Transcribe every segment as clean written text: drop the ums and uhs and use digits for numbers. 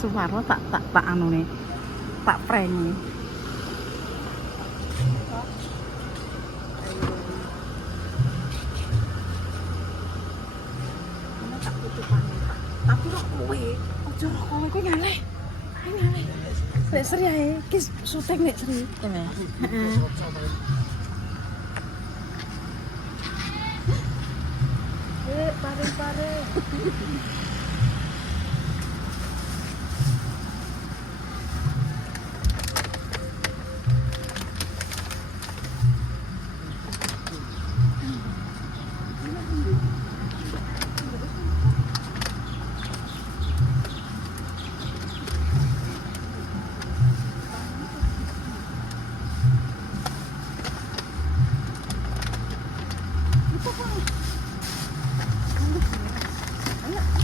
Suwarno tak anu nih, tak prank nih. Tak tutupan Pak. Tapi kok kowe, ojo kowe kowe nyale. Nyale. Nek Sri ae, iki syuting nek Sri. Heeh. Pare.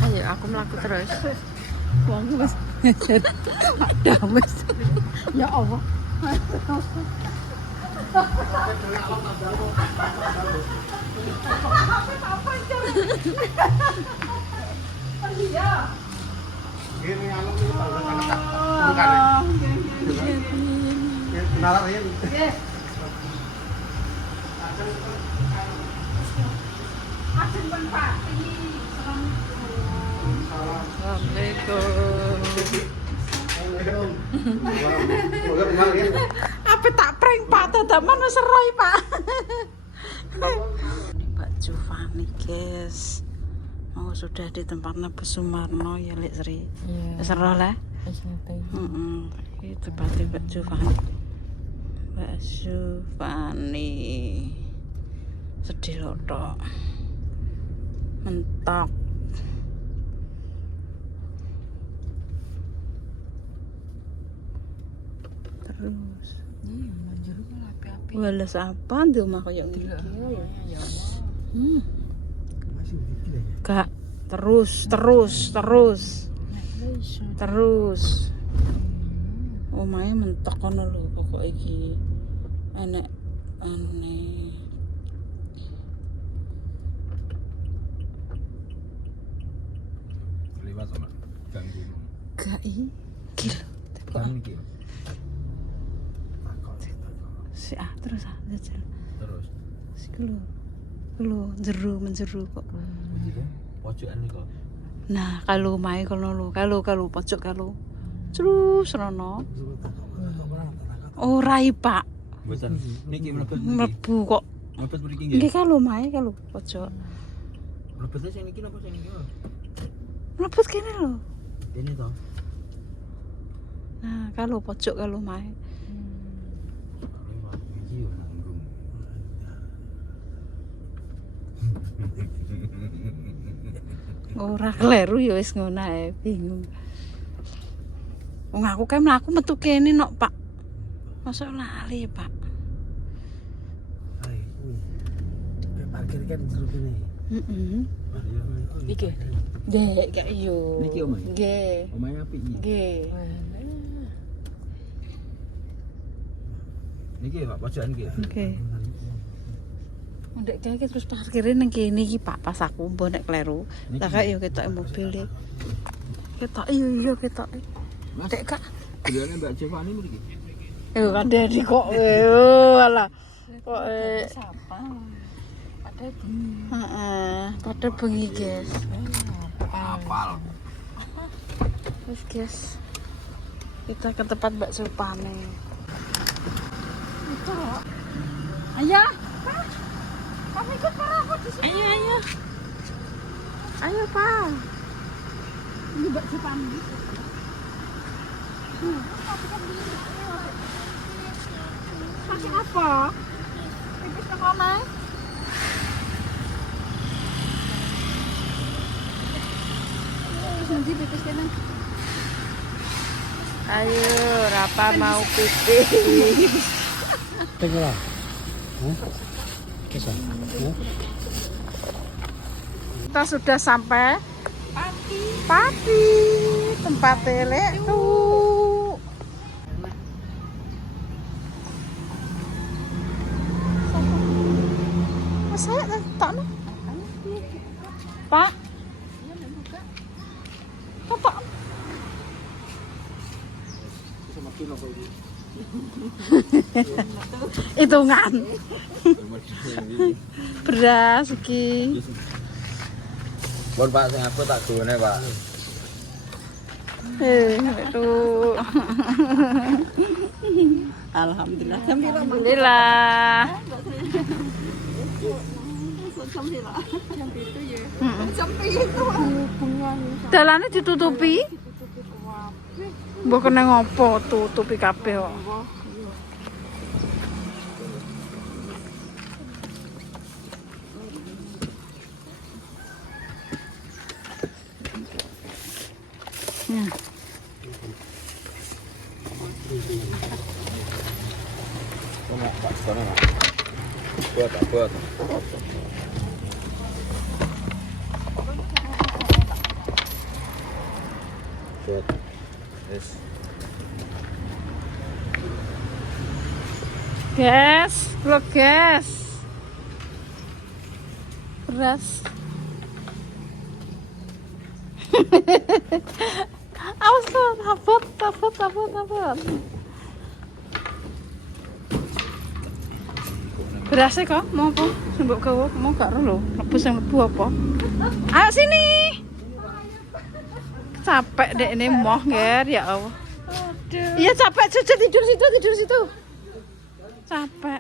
Ayo aku melaku terus. Wong wis dames. Ya Allah. Apa tak prank Pak? Dadak mana seroy Pak? Mbak Jufani guys, mau sudah di tempatnya Bu Sumarno ya Lek Sri. Seroh lah. Itu berarti Mbak Jufani. Mbak Jufani sedih loh tok. Mentok. Terus walas apa di rumah kayak gini ya Kak, terus omahe mentok kono lho pokok iki enek aneh lewat sama ganggu gak iki lho terus jajal terus si lu menjeru kok pojokan iki kok. Nah kalau main kalau pojok kalau terus rono ora Pak Mboten niki mlebu kok mlebet mriki nggih. nggih kalau main kalau pojok Mlebet sing niki napa sing niki? mlebet kene lho. Ini toh. Nah kalau pojok kalau main Lewat iki yo nanggung. ora kleru ya wis ngono ae bingung. Wong aku kae mlaku metu kene nok Pak. Masa lali Pak. Hai, kayak parkir kan jeruk ini. Iki. Nggih, gak iyo. Niki omahe? Nggih. Omahe apik iki. Nggih. Niki Pak pojokan iki. Oke. Ndek kae terus parkire nang kene iki Pak pas aku mbok nek kleru. Tak kae yo ketok mobil e. Ketok iya ketok. Mas, Dek Kak. Jualane Mbak Jevani mriki. Yo kan dari kok alah. Kok Siapa? Pada heeh, pada bengi guys. Apal. Terus guys. Kita ke tempat Mbak Supane. Itu. Ayo. Kamu ikut para aku di sini. Ayo. Ayo, Pak. Ini Mbak Supane. Pakai apa? Pipis ke mana? Nanti pipis ke mana? Ayo, Rapa mau pipis. Tenggelam. Kita sudah sampai Pati tempat telek tuh. Saya tak no. Pak. Pak. Hitungan. Beras iki. Bon Pak, sing aku tak gone, Pak. Aduh. Alhamdulillah. Alhamdulillah. Dalane ditutupi. Mbok kena ngopo tutupi kabeh kok. Pak, sana, Pak. Buat. Yes. Gas, lo gas. Beras. Awas tuh, abot. Berasnya kok, mau apa? Sembok gawa, mau gak roh lho. Lebus yang lebu apa? Ayo sini. Capek deh ini moh nger, ya Allah. Iya capek, tidur situ. Capek.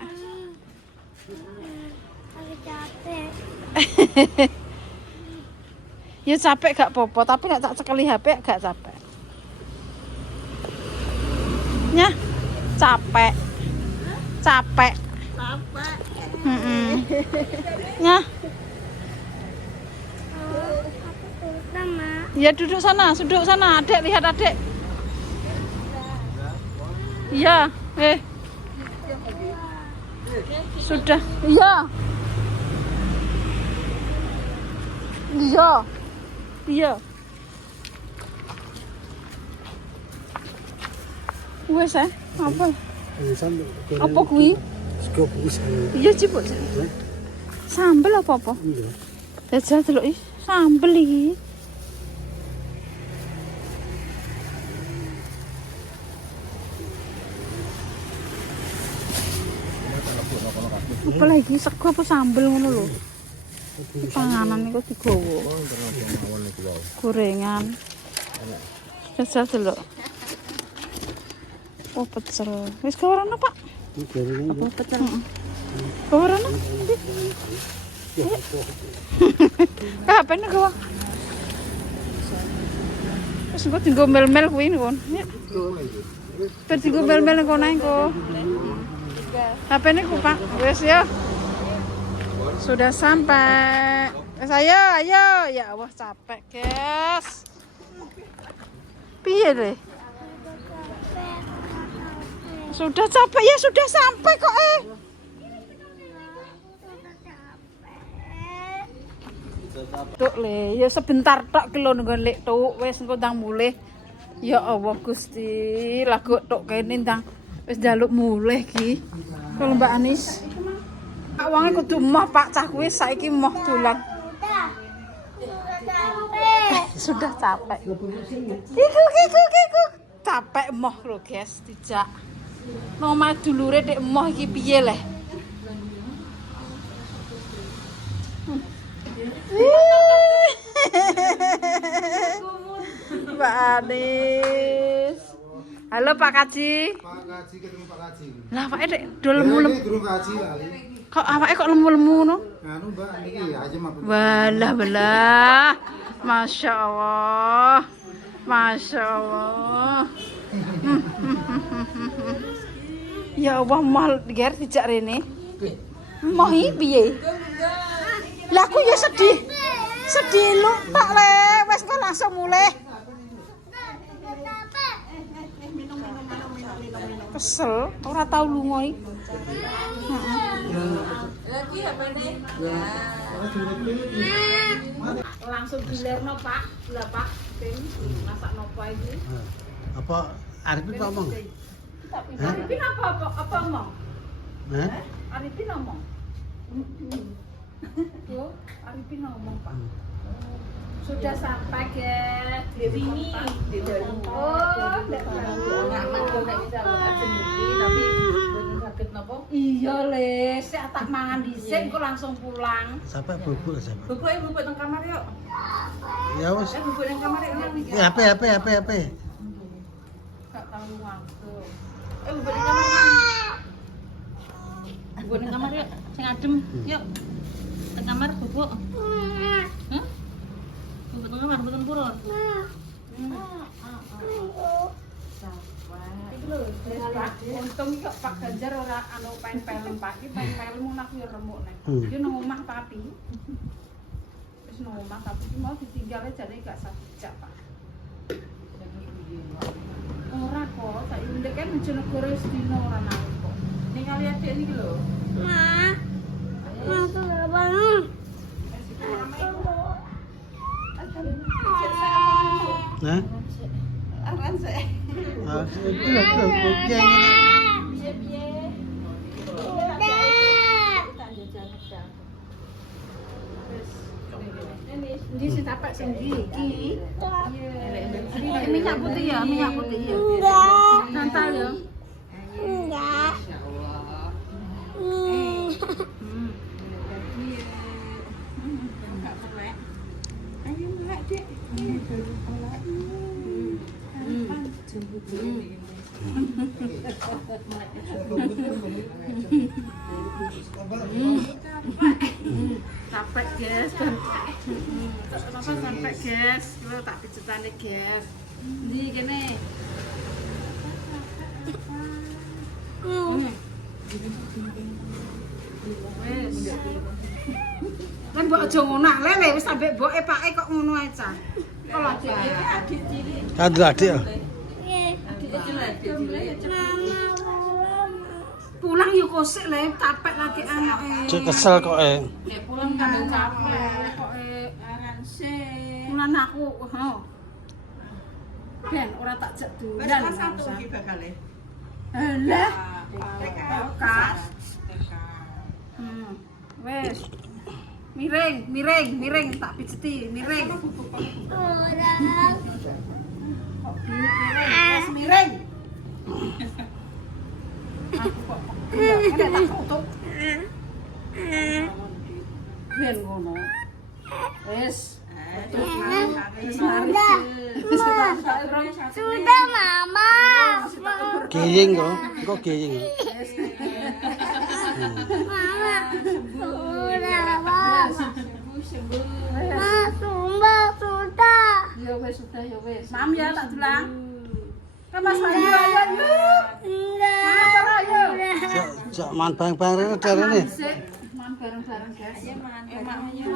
Ya capek gak popo, tapi nek tak cekeli HP gak capek. Nyah, capek. Nyah. Ya duduk sana, Adek, lihat Adek. Iya, sudah, iya. Wes apa? Apa kuwi? Iya ciput. Sambel apa? Iya. Jajal delok iki, sambel iki. Apa lagi sego apa sambel ngono lho. Panganan iku digowo. Gorengan. Jajal delok. Oh pecel. Wis kawarana, Pak? Apa pecel? Kawarana? Kapene gawa. Wis engko dienggo mel-mel kuwi kon. Wis dienggo mel-mel kon ae kok. HP-ne ku, Pak. Wis ya. Sudah sampai. Wis ayo. Ya Allah capek, guys. Piye deh? Sudah capek ya, sudah sampai kok Tuk le, ya sebentar tok ki lho nggon lek tuk wis engko ndang mulih. Ya Allah Gusti, lagu tok kene ndang wis njaluk mulih ki. Kalau Mbak Anis. Pak wonge kudu moh Pak cah kuwi saiki moh dolan. Sudah capek. Iku. Capek moh lho, guys, dijak. Nomah dulure dek moh iki piye leh? Mbak Anis. Halo Pak Kaji. Pak Kaji ketemu Pak Kaji. Lah Pak Dek do lemu-lemu. Durung Kaji lali. Kok awake kok lemu-lemu ngono? Anu Mbak niki aja mah. Walah. Masya Allah. Ya Allah mal ger dijak rene. Moh iki piye? Lah aku ya sedih. Sedih lu tak le, wis kok langsung mulih. Kesel, ora tau lunga iki. Langsung dilerno Pak, lah Pak, ben masak nopo iki? Apa Arifin ngomong? Arifin apa ngomong? Hah? Arifin ngomong. Yo, Arifin ngomong Pak. Sudah sampai ke sini. Oh, enggak Iya le, sik tak mangan dhisik kok langsung pulang. Sampai bubuk sampai. Bubuk nang kamar yuk. Ya wis. Bubuk nang kamar yuk nang iki. HP. Gak tahu waktu. Bubuk nang kamar. Mang. Bubuk nang kamar yuk, sing adem. Yuk. Nang kamar bubuk. Hah? Bubuk nang kamar mboten purun. Untung kok Pak Ganjar ora anu pen-pen Pak iki pen-pen mung nak yo remuk nek. Iki nang omah tapi. Wis nang omah tapi iki mau ditinggal jane gak sajak Pak. Ora kok, tak ndek kan Bojonegoro wis dino ora nang kok. Ning kali adik niki lho. Ma. Aku ora bangun. Hah? Aran sik. Itu oke ini. Ini sing tapak sing iki. Minyak putih ya, minyak putih ya. Santai ya. Enggak. Ayo melek, Dik. Capek guys kan. Apa sampai guys, kalau tak pijetane guys. Ndi kene. Wes. Kan mbok aja ngono lele wis sampe mboke pake kok ngono ae cah. Kalau adik cilik. Adik ya. Pulang yuk kosek lah, capek lagi anaknya. Cek kesel kok Pulang kan capek kok aran sih. Pulang aku, Ben, orang tak cek dulu. Dan satu lagi bakal Alah, kas. Wes. Miring, tak pijeti, miring. Wes miring. Aku kok kena tak foto. Ben ngono. Wes. Sudah mama. Geyeng kok geyeng. Mama. Sudah mama. Sudah. Ya wes sudah ya wes. Mam ya tak dulang. Kan Mas Bayu ayo. Jak man bareng-bareng darane. Man bareng-bareng guys. Ya man.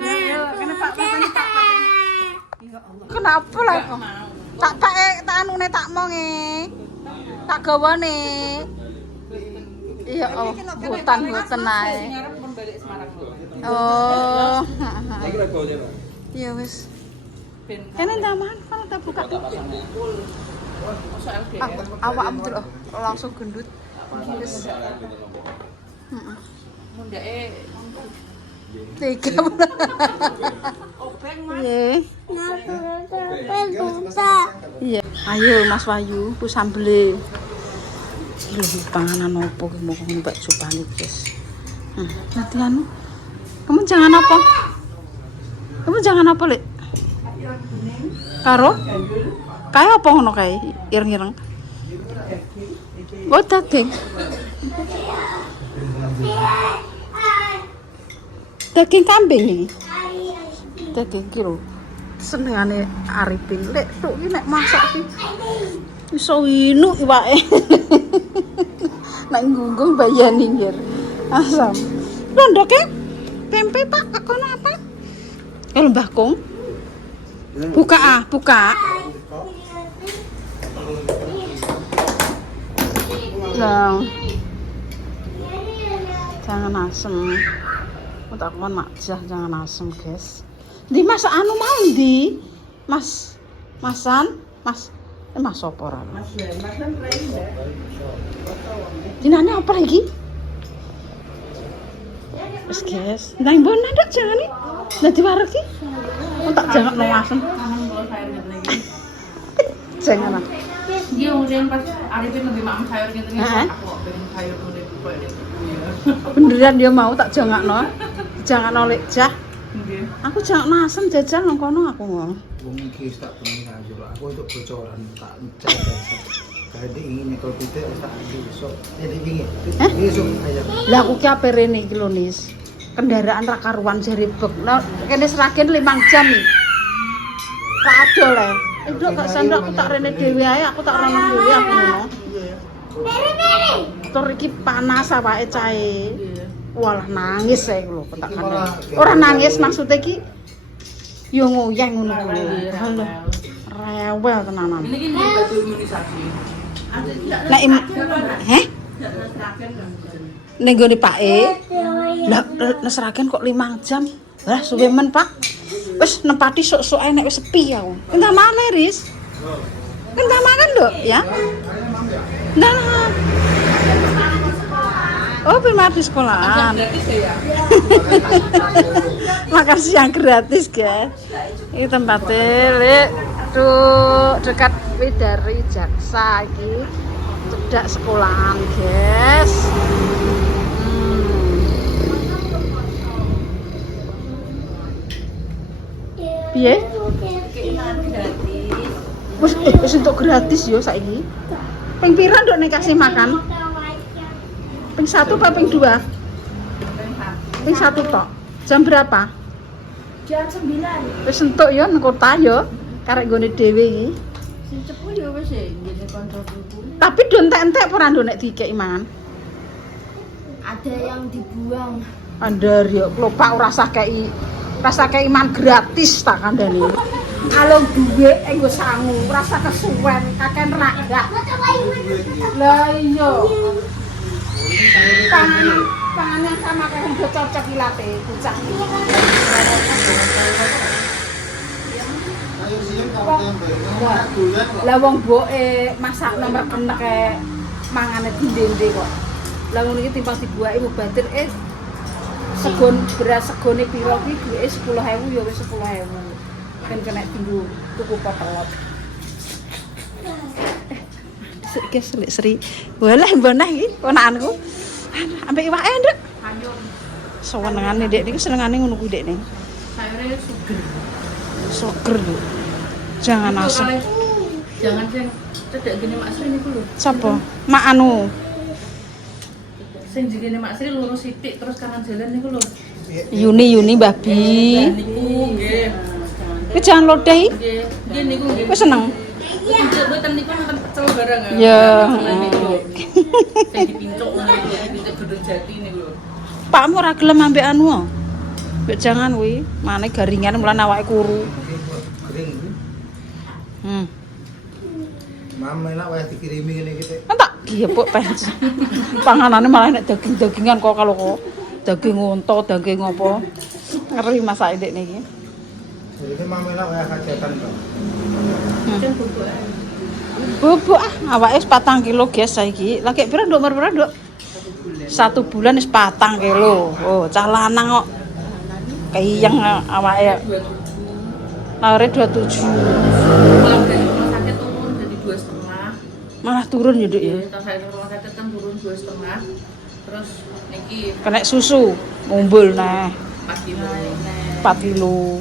Ayo, kenapa Pak Kenapa lah kok? Tak anune tak monge. Tak gawane. Iya, hutan ae. Oh. Iya wis. Kene ndaman kan tak buka. Awakmu delok langsung gendut. Wis. Heeh. Mundake tiga bulan. Obeng Mas. Iya. Ayo Mas Wayu, ku sambele. Lho panganan opo ki mau mbak supane, guys. Nanti anu. Kamu jangan apa? Lek? Karo? Kayak apa ngono kae? Ireng-ireng. Oh, daging. Daging kambing iki. Daging iki lho. Senengane Arifin. Lek tuk iki nek masak iki iso winu iwake. Nek ngunggung bayani nyer. Asam. Londoke tempe Pak, kono apa? Mbah Kong. Buka. Nah. Jangan asem. Tak kon makjah jangan asem, guys. Di Mas anu mau ndi? Masan? Mas apa ora? Masan lain ya. Dinane apa lagi? Wes, guys. Ndang mbon ndak jangan iki. Dadi wareg iki. Tak jangan no asem. Jangan. Iya, kemudian pas Arifin lebih makan sayur gitu nih. Heeh. Aku kok pengen sayur udah koyo deh. Beneran dia mau tak jangakno. Jangakno lek jah. Nggih. Aku jangakno asem jajan nang kono aku mau. Wong iki tak temen aja. Aku untuk bocoran tak jaga. Jadi ingin kalau kita tak besok. Jadi ingin. Besok aja. Lah aku ki ape rene iki lho Nis. Kendaraan ra karuan jare bek. Nah, kene Sragen 5 jam iki. Kok adol le. Nduk gak sandok aku tak rene dhewe ae, aku tak rono dhewe aku ngono. Tur iki panas awake cahe. Walah nangis saya lho tak kandhani. Ora nangis maksudnya iki yo ngoyang ngono kuwi. Halo. Rewel tenanan. Ini kan batu imunisasi. Nek heh? Ning gone Pak E. Lah Sragen kok 5 jam. Lah suwe men, Pak. Wis nempati sok-sok ae nek wis sepi aku. Enggak mana, Riz? Enggak makan, Dok, ya? Nah. Oh, pindah di sekolahan. Gratis ya. Makan siang gratis, guys. Ini tempatnya, Lek. Tuh, dekat dari Jaksa iki. Cedak sekolahan, guys. Piye? Wis untuk gratis yo saiki. Ping pira nduk nek kasih makan? Ping 1 apa ping 2? Ping 1 tok. Jam berapa? Jam 9. Wis entuk yo nang kota yo. Karek nggone dhewe iki. Sing cepu ya wis ngene kancaku. Tapi do entek-entek apa ora nduk nek dikeki mangan? Ada yang dibuang. Andar yo klopak ora usah kei. Rasa keiman gratis tak kandhani. Alung duwe enggo sangu, rasa kesuwen, kaken raga. Lah iya. Pangan yang sama kayak udah cocok ilate, kucak. Lah wong mboke masak nomor kenek mangane dindende kok. Lah ngono iki timbang dibuake mubadir segon beras segone pira kuwi duweke 10.000 ya wis 10.000. Ben kena dinggo tuku potelot. Sik selik Sri. Walah mbonah iki ponakanku. Ambek iwake, Nduk. Ayo. Senengane Dek niku senengane ngono kuwi Dek ning. Sayurnya suger. Soger lho. Jangan Itu asem. oleh- Jangan sing cedek gini Mak Sri niku lho. Sapa? Mak anu. Sing jegene Mak Sri lurus sithik terus kanan jalan niku lho. Yuni Mbah Bi. Niku nggih. Kuwi jangan lodeh. Nggih, nggih niku nggih. Kuwi seneng. Mboten niku nonton pecel bareng. Ya. Niku lho. Sing dipincuk niku, dipincuk gedung jati niku lho. Pakmu ora gelem ambek anu. Mbek jangan kuwi, mane garingan mulan awake kuru. Kering. Mama enak wae dikirimi ngene iki. Tak gepuk pens. Panganane malah nek daging-dagingan kok kalau kok daging unta, daging apa. Ngeri masake ndek niki. Jadi mama enak wae hajatan kok. Sing bubuk ae. Bubuk awake wis 4 kilo guys saiki. Lagi pira nduk mer pira nduk? 1 bulan wis 4 kilo. Oh, cah lanang kok. Kayang awake. Laure 27. Pulang dari rumah sakit turun jadi 2,5. Malah turun ya, Duk ya. Pas saya ke rumah sakit kan turun 2,5. Terus niki Kena susu, ngumbul nah 4 kilo. 4 kilo.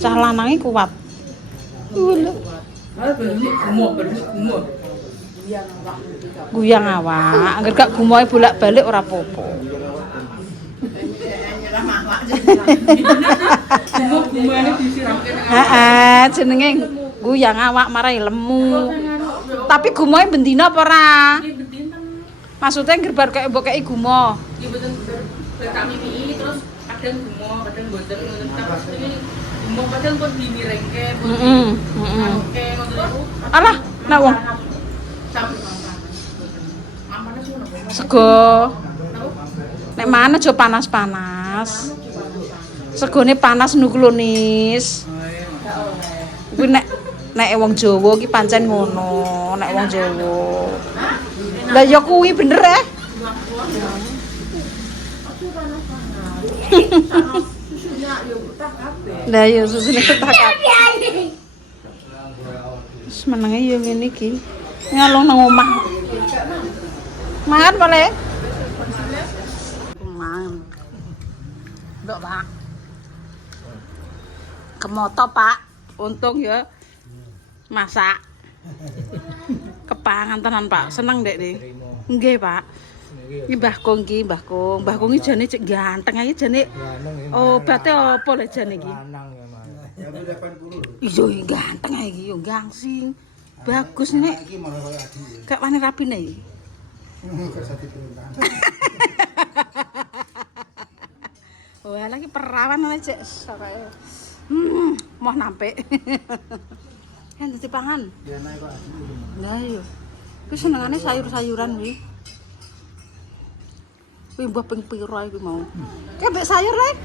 Cah lanange kuat. Lho, Ah, gemuk, gemuk. guyang awak. Angger gak gumoe bolak-balik ora apa-apa. Gemuk-gemukane disiramke nang Heeh, jenenge guyang awak marai lemu. Tapi gumoe bendina apa ora? bedinten. Maksudnya ngger bar kaya mbok kei gumo. Iki mboten tak mimi terus kadang gemuk, kadang mboten ngoten. Tapi ini gemuk kadang pun dimirengke, pun Heeh. oke ngoten niku. Alah, nek wong Sampai mampane sih ngono. sego nek mana aja panas-panas. Segone panas nuklunis. Kuwi nek wong Jawa iki pancen ngono, nek wong Jawa. Lah ya kuwi bener Lah ya susune tak kabeh. Wis menenge ya ngene iki. Nyalong nang omah. Mangan boleh? Mangan. Dok, Pak. Kemoto, Pak. Untung ya masak. Kepangan tenan, Pak. Seneng dek nih. Nggih, Pak. Iki Mbah Kong iki, Mbah Kong. Mbah Kong iki jane cek ganteng iki jane. Obate apa lek jane iki? Iya, ganteng ae iki yo gangsing. Bagus nek. Gak wani rapine iki. Wah, lagi perawan aja sokae. Mau nampik. Kan dadi pangan. Lah iya. Ku senengane sayur-sayuran kuwi. Kuwi mbah ping pira iki mau. Ki mbek sayur rek.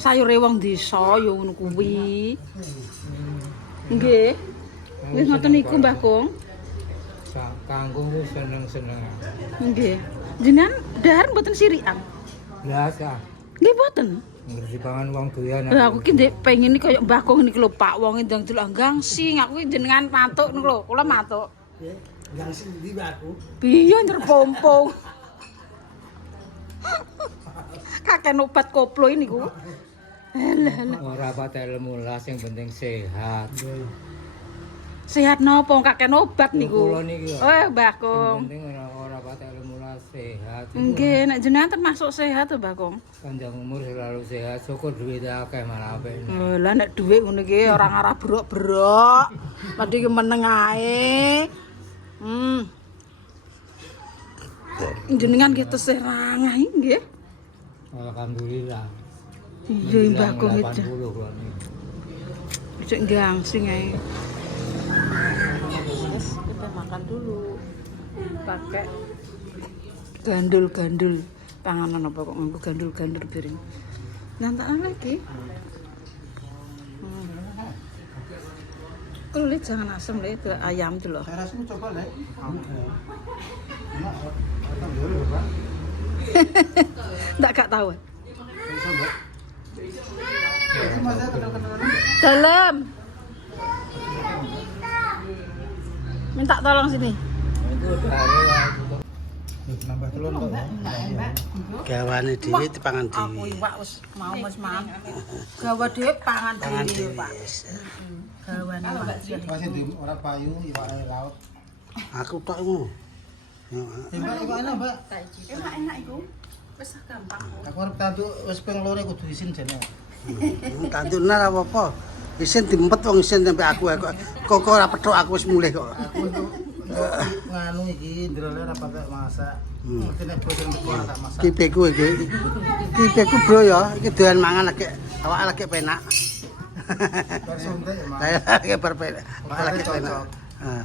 Sayure wong desa ya ngono kuwi. Nggih. Wis ngoten niku Mbah Kong. Kangkung wis seneng-seneng. Nggih. Jenengan dahar mboten sirikan. Biasa. Nggih mboten. Ngerti pangan wong doyan. Lah aku ki ndek pengen iki kaya Mbah Kong niki lho Pak, wong ndang delok gangsing. Aku ki jenengan matuk niku lho, kula matuk. Gangsing ndi aku? Piye njerpompong. Kakek obat koplo ini ku. Ora patek ilmu lah sing penting sehat. Sehat napa kakek obat niku? Kula niki. Oh, Mbah Kong. Penting ora patek ilmu lah sehat. Nggih, nek jenengan termasuk sehat to, Mbah Kong. Panjang umur selalu sehat, syukur duit akeh malah apik. Oh, lah nek dhuwit ngono iki ora ngarah brok-brok. Padhe ki meneng ae. Jenengan ki tesih rangah nggih. Alhamdulillah. Iya, Mbah Kong itu. 80 kula niki. Cek gangsing ae. Wes, kita makan dulu. Pakai gandul-gandul. Panganan apa kok nganggo gandul-gandul piring. Nyantakan lagi. Lihat jangan asam lihat itu ayam tuh loh. Saya rasanya coba lek. Enggak gak tahu. Dalam. Minta tolong sini. Nambah telur kok. Gawane dhewe dipangan Aku dhewe. iwak wis mau wis mangan. Gawa dhewe pangan dhewe, Pak. Gawane Masih di ora payu iwak laut. Aku tok ngono. Iwak enak, Mbak. enak iku. Wis gampang. Aku arep tandu wis ping 2 kudu isin jane. Tanduk nar apa-apa. Isin diempet wong isin sampe aku kok ora petuk aku wis mulih kok. Aku untuk nganu iki ndrole ora patek masak. Ngerti nek boten teko ora tak masak. Tipeku iki. Tipeku bro ya, iki doyan mangan lagi awak lagi penak. Bar suntik ya, Mas. Saya lagi berpenak. Awak lagi penak. Heeh.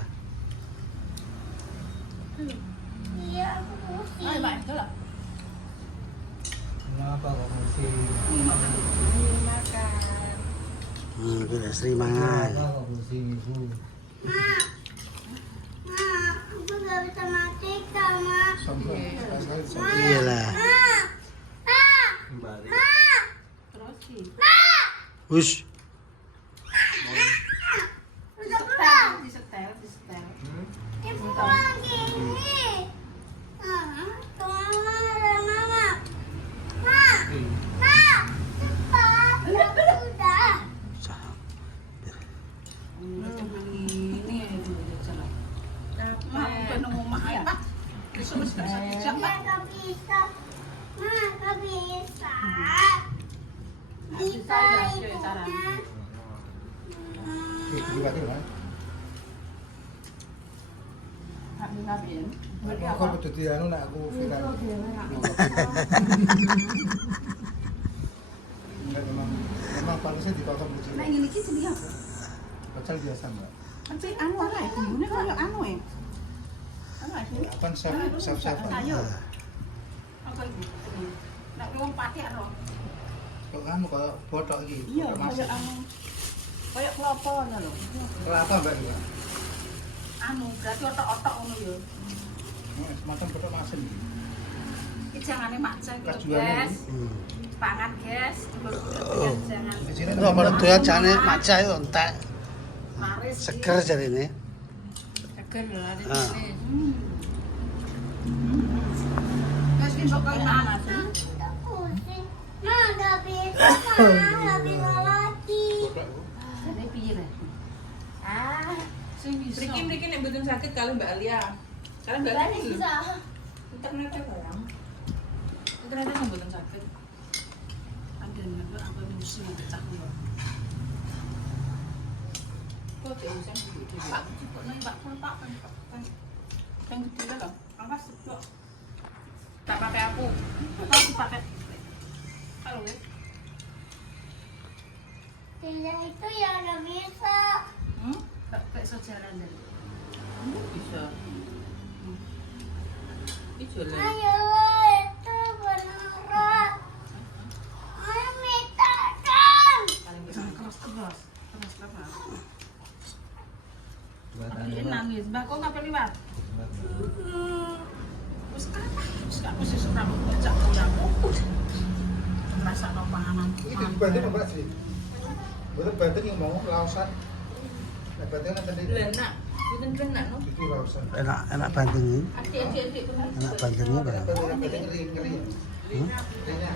Ayo, Pak, delok. Kenapa kok mesti Kuwi Sri mangan. kenapa kok mesti ibu? Aku gak bisa mati sama. Sampai Iyalah. Terus ki. Wus. Disetel. Ibu lagi ini. Tolong ada mama. Ma, cepat. Udah. Ini jalan. Mak, bukan ngomong ae, Pak. Wis gak bisa. Ma, gak bisa. Ma, gak bisa. Bisa ibunya. itu lagi kan. Aku kudu dianu nek aku viral. Enggak memang panasnya dipotong kecil. Nek ngene iki jenenge apa? Kecil biasa, Mbak. Nanti anu ae, bumbunya koyo anu e. Anu ae. Kan chef. Ayo. Apa iki? Nek wong pati aro. Kok anu kok botok iki. Iya, koyo anu. Koyo klopo ngono lho. Kelapa, Mbak. Anu, berarti otok-otok ngono ya. Semacam botok masin iki. Iki jangane macet lho, Kajuane guys. Pangan, guys. Jangan. Di sini Ora doyan jane maca yo entek. Laris. Seger jadi ini. Seger lho laris. Ah. Wes ki kok panas. Tak pusing. Nah, nggak bisa, Ma. Nggak bisa lagi. Jadi piye lah? Ah, sing bisa. Mriki nek mboten sakit kalau Mbak Alia. Kalau Mbak Alia Nggak bisa. internetnya barang. Internetnya mboten sakit. Ada nggak apa mesti pecah lho. Kok diusen gitu. Pak, kok nang Pak Pak. Yang gede lho. Awas kok. Tak pakai aku. Kok dipakai? Halo. Tidak itu ya nggak bisa. Kayak so jalan dari. Bisa. Ini jalan. Ayo, itu beneran. Ayo minta dong. Paling Terus. Buatan Dia apa? nangis. Mbak kok ngapa liwat? Wis gak mesti serang bocah ya. Merasa no panganan. Ini banting apa sih? Betul banting yang mau lausan. Nah, banting kan tadi. Lenak. Mboten lenak no. Itu lausan. Enak banting ini. Adik-adik Enak bantingnya Banting Pak. banting ngeri. Hmm? Ngerinya.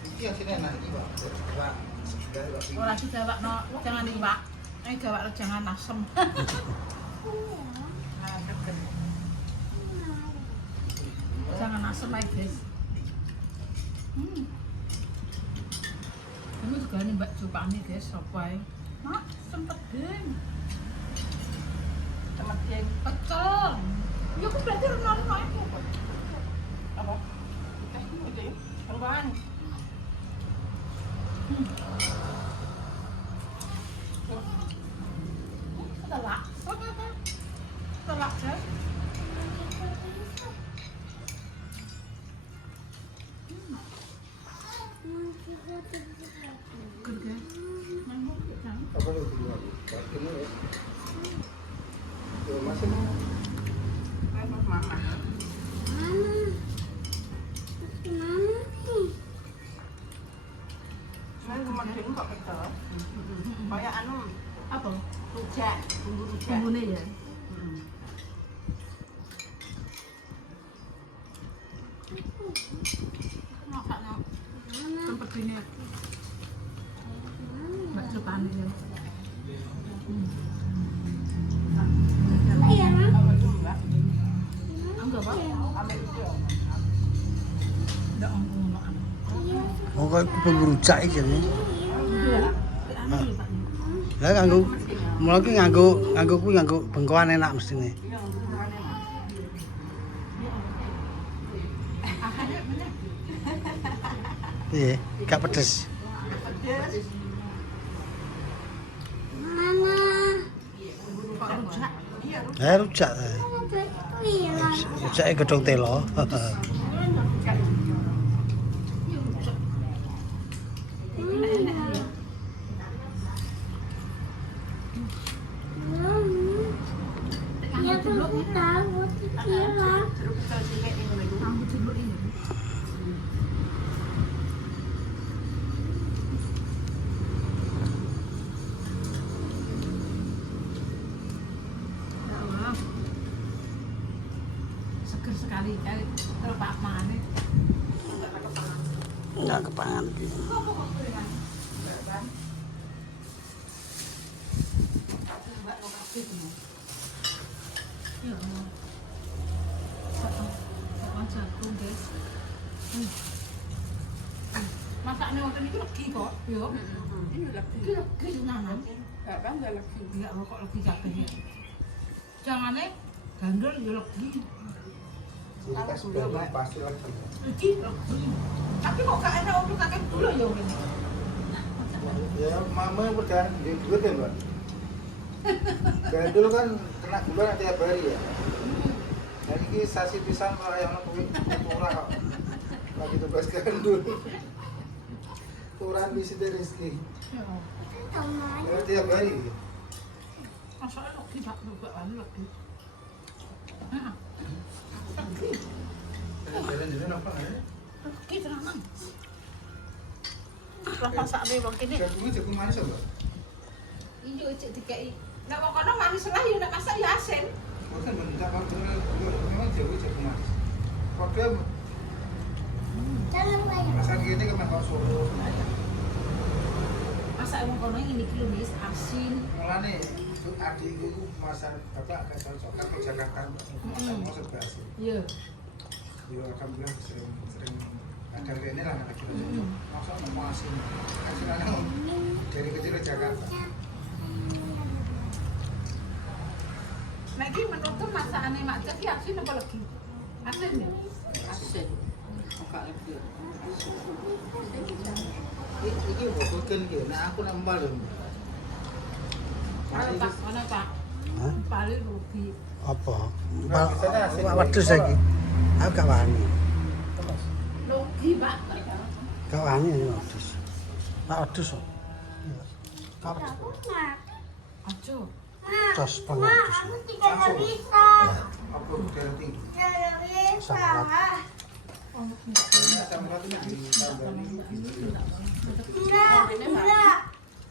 Ini yang sini enak ini Pak. Pak. Ora digawak no, jangan liwat. Gawak jangan asem. Jangan asem aja guys. Ini juga nih Mbak Coba nih guys, apa ya? Mak, sempet ding. Temat yang Pecel. Ya aku berarti renal itu. apa? Oke. Apaan? Telak. Telak guys. Kerja. Nanggung kan? Apa lu dulu? Pak ini ya. Tuh, masih mau. Apa mama? Mama nih. Saya kemarin kok pecel. Kayak anu Apa? rujak, bumbu rujak. Bumbune ya. Masaknya sempet gini. Mbak Coba nih ya. Iya, Ma. Enggak, Pak. Enggak ngomong-ngomong. Oh kok pemberujak iki jenenge. Anu lho, Pak. Lah nganggo mulai ki nganggo bengkoan enak mestine. Iya, gak pedes. Mama. Kok rujak? Rujak. Itu hilang. Rujake gedhong telo. Ya aku tahu hilang. Rambut dulu ini. Ya Allah. Seger sekali kali kalau Pak Mane. Enggak kepangan iki. Ya Allah. Soal jagung guys. Masaknya waktu ini lagi kok. Yo. Ini lagi. Iki lagi tenanan. Enggak bangga lagi. Enggak kok lagi kabeh ya. Jangane gandul yo lagi. Jadi pas banting pasti lagi. Iki lagi. Tapi kok gak enak untuk kakek dulu ya ini. Ya mama udah di duit ya Mbak. Dari dulu kan kena gula tiap hari ya. Jadi ini sasi pisang kalau yang kuwi murah kok. Lagi tugas dulu. Kurang bisa dari rezeki. Ya tiap hari. Masaknya lagi tak lupa lagi. Heeh. Lagi. Jalan-jalan apa ya? Lagi tenanan. Lah masakne wong kene. Jagung jagung manis apa? Iya cek dikai. Nek wong kono manis lah ya nek masak ya asin. Bukan mendak kalau memang jagung manis. Padahal Dalam banyak. masak gini kan memang Solo. Masak wong kono ngene iki lho wis asin. Mulane adik itu masak bapak agak cocok kan ke Jakarta. Mau serba asin. Iya. Yo alhamdulillah sering ada ini lah anak kita cocok. Masa mau asin. Asinannya dari kecil ke Jakarta. Nek iki menurutku masakane Mak Cek iki asin apa lagi? Asin ya? Asin. Oke lagi. Iki bukan iki. Nah aku nambah lho. Mana Pak? Mana Pak? Hah? Paling rugi. Apa? Wedhus iki. Aku gak wani. Rugi Pak. Gak wani ini wedhus. Pak wedhus kok. Aku mah. Ajo. Tos Ma, pengedus. aku tidak bisa. Apa budaya tinggi. Tidak bisa. Ini asam uratnya ditambah ini. Enggak.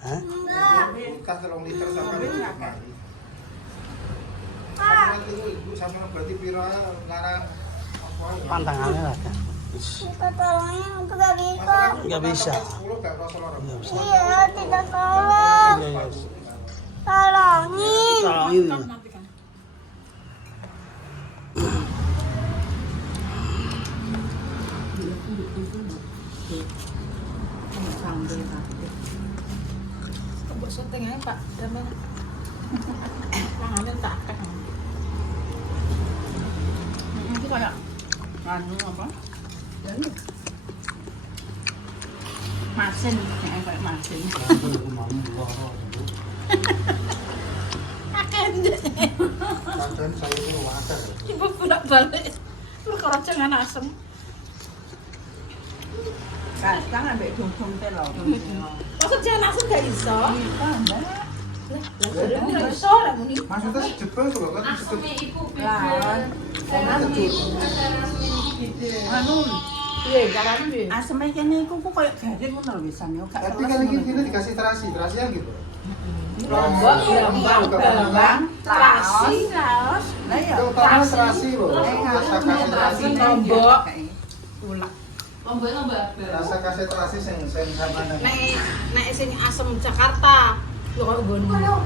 Hah? Enggak. Kas 3 liter sampai di rumah. Pak, Ibu sama berarti pira ngarang apa? Pantangannya lah kan. kita tolongnya aku gak bisa. Nggak bisa. 10 gak rasa lorong. Nggak bisa. Iya, tidak tolong. Iya, iya. Tolongin. Tolongin. Matikan. Kebuk syuting aja Pak, damai. Mangane tak akeh. Ini kayak anu apa? Ini. Masin, kayak masin. Akeh ndek. Kadang saya itu wajar. Ibu bolak balik. Lu kerocengan asem. Kan ambek dungdung teh lho. Maksud jangan asem gak iso. Lah, gak iso lah muni. Maksudnya jebol tuh kan Asemnya ibu Lah, anu Iya, caranya piye? aseme kene iku kok koyo garing ngono lho wisane gak tapi kan ini dikasih terasi yang gitu. Lombok, bambang, terasi, laos. Lah ya. Itu utama terasi loh. Rasa kasih terasi. Lombok. Ulak. Lombok. Rasa kasih terasi yang sama dengan Nek sing asem Jakarta. Lho kok nggon.